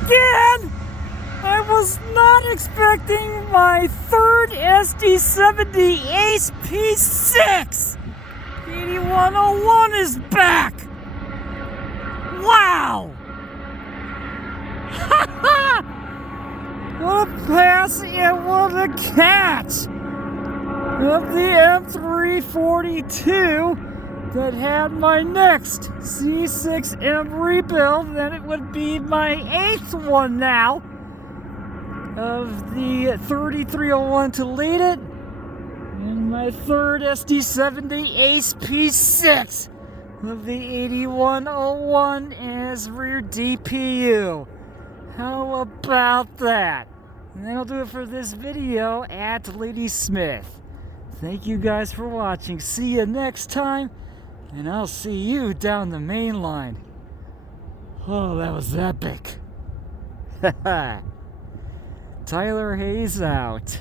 again! I was not expecting my third SD70 Ace P6! 8101 is back! Wow! What a pass and what a catch! Of the M342 that had my next C6M rebuild, then it would be my 8th one now of the 3301 to lead it, and my third SD70 Ace P6 of the 8101 as rear DPU. How about that? And that'll do it for this video at Ladysmith. Thank you guys for watching. See you next time, and I'll see you down the main line. Oh, that was epic. Tyler Hayes out.